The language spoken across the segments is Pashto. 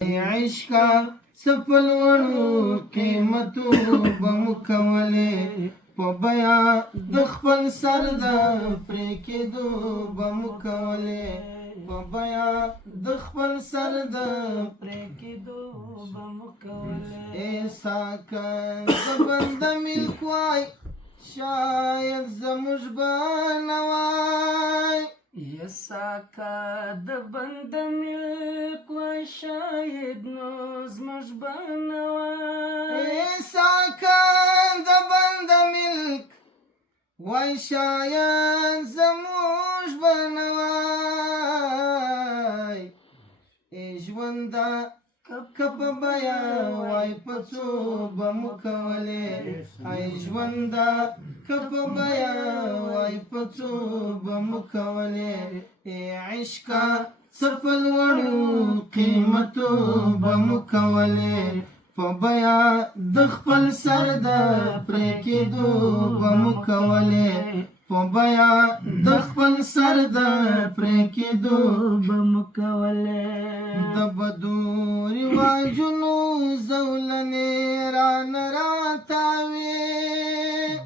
عشقا سپل وړو قیمتو بمو کولې په بیا د خپل سر د پرې کېدو بمو کولې په بیا د خپل سر د پرې کېدو بمو کولې ساکه د بنده ملک وای شاید زموږ به نه وای ساکه د بنده ملک وای شاید نو زموږ به نه وای ساکه د بنده ملک وای شاید زموږ به نه وای ژونده که په بیا وای په څو به مو کولې ای ژونده که په بیا وای په څو به مو کولې عشقه څه په لوړو قیمتو به مو کولې په بیا د خپل سر د پرې کېدو به مو کولې په بیا د خپل سر د پرې کېدو به مو کولې د بدو رواجونو زولنې رانه راتاوې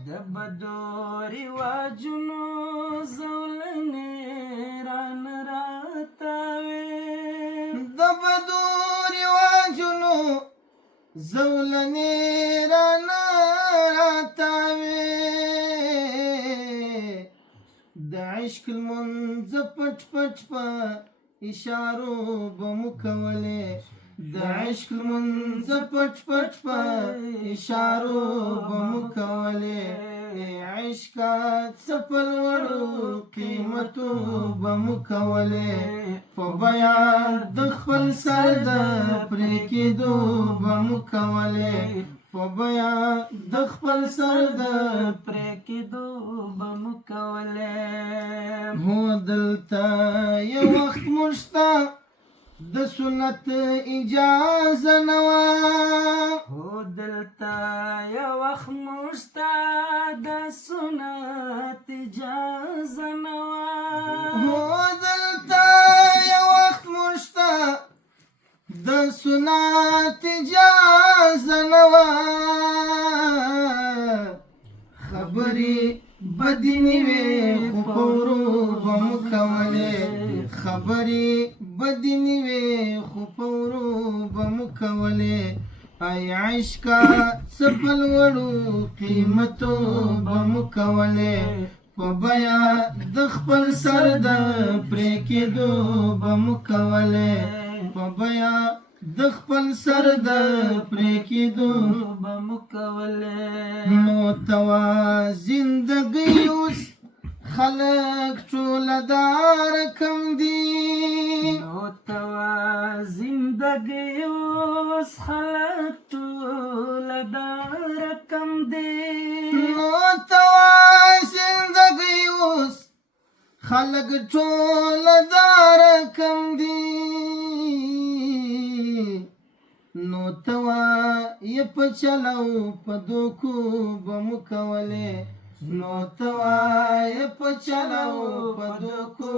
د بدو رواجونو زولنې رانه راتاوې د بدو رواجونو زولنې رانه راتاوې د عشق لمونځ پټ پټ په اشارو به مو کولې د عشق لمونځ پټ پټ په اشارو به مو کولې عشقه څه په لوړو قیمتو به مو کولې په بیا د خپل سر د پرې کېدو به مو کولې په بیا د خپل سر د پرې کېدو به مو کولې هو دلته یو وخت موږ ته د سنت اجازه نه وه هو دلته یو وخت موږ ته د سنت اجازه نه وه هو دلته یو وخت موږ ته د سنت اجازه نه وه خبرې بدې نه وې خو په ورو به مو کولې خبرې بدې نه وې خو په ورو به مو کولې ای عشقه څه په لوړو قیمتو به مو کولې په بیا د خپل سر د پرې کېدو به مو کولې په بیا د خپل سر د پرې کېدو به مو کولې نو توا زندګۍ اوس خلک ټوله دا رقم دي نو توا زندګۍ اوس خلک ټوله دا رقم دي نو توا زندګۍ اوس خلک ټوله دا رقم دي نو توا یې په چلو په دوکو به مو کولې نو توا یې په چلو په دوکو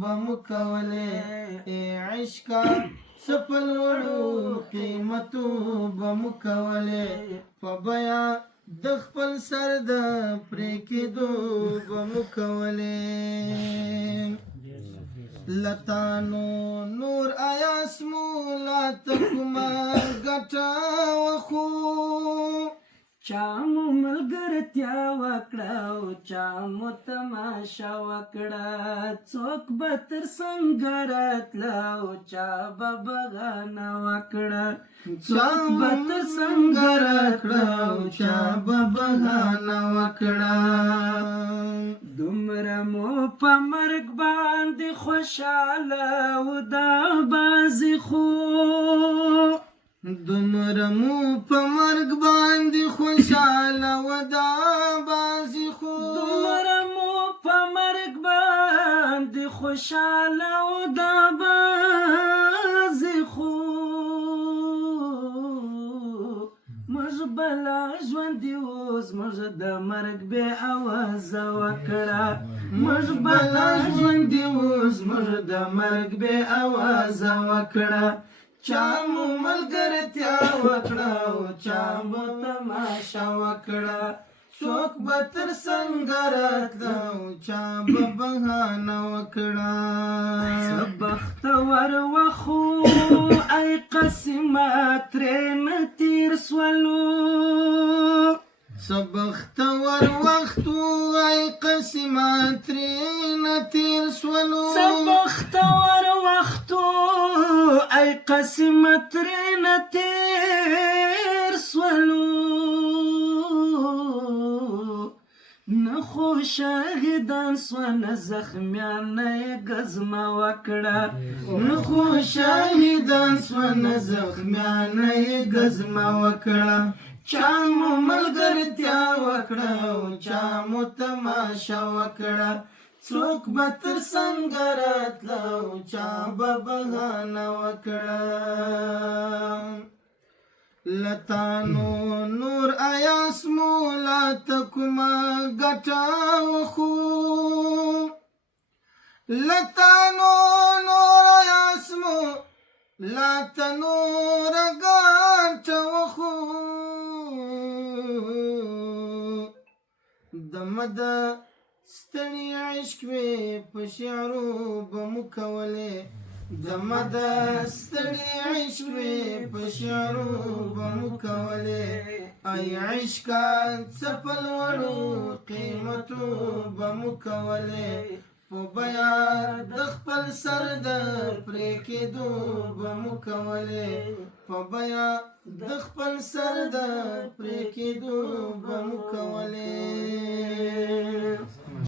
به مو کولې عشقه څه په لوړو قیمتو به مو کولې په بیا د خپل سر د پرې کېدو به مو کولې لتانو نور آیاس مو لا تکومه ګټه وخو چا مو ملګرتیا وکړه او چا مو تماشا وکړه څوک به تر څنګه راتله او چا به بغانه وکړه څوک به تر څنګه راتله او چا به بغانه وکړه دومره مو په مرګ باندې خوشحاله و دا بازي خو دومره مو په مرګ باندې خوشحاله و دا بازي خو دومره مو په مرګ باندې خوشحاله و دا بازي خو موږ بلا ژوندي اوس موږ د مرګ بې اوازه وکړه موږ بلا ژوندي اوس موږ د مرګ بې اوازه وکړه چا مو ملګرتیا وکړه او چا مو تماشا وکړه څوک به تر څنګه راتله او چا به بهانه وکړه څه بختور وخو ای قسمه ترېنه تېر سولو څه بختور وخت و ای قسمه ترېنه تېر سولو څه بختور وخت و ای قسمه ترېنه تېر سولو نه خو شهیدان سوه نه زخمیان نه یې ګزمه وکړه نه خو شهیدان سوه نه زخمیان نه یې ګزمه وکړه چا مو ملګرتیا وکړه او چا مو تماشا وکړه څوک به تر څنګه راتله او چا به بهانه وکړه لتانو نور ایاس مو لا ته کومه ګټه وخو لتانو نور ایاس مو لا ته نوره ګټه وخو دمه د ستړي عشق وې په شعرو به مو کولې دمه د ستړي عشق وې په شعرو به مو کولې ای عشقه څه په لوړو قیمتو به مو کولې په بیا د خپل سر د پرې کېدو به مو کولې په بیا د خپل سر د پرې کېدو به مو کولې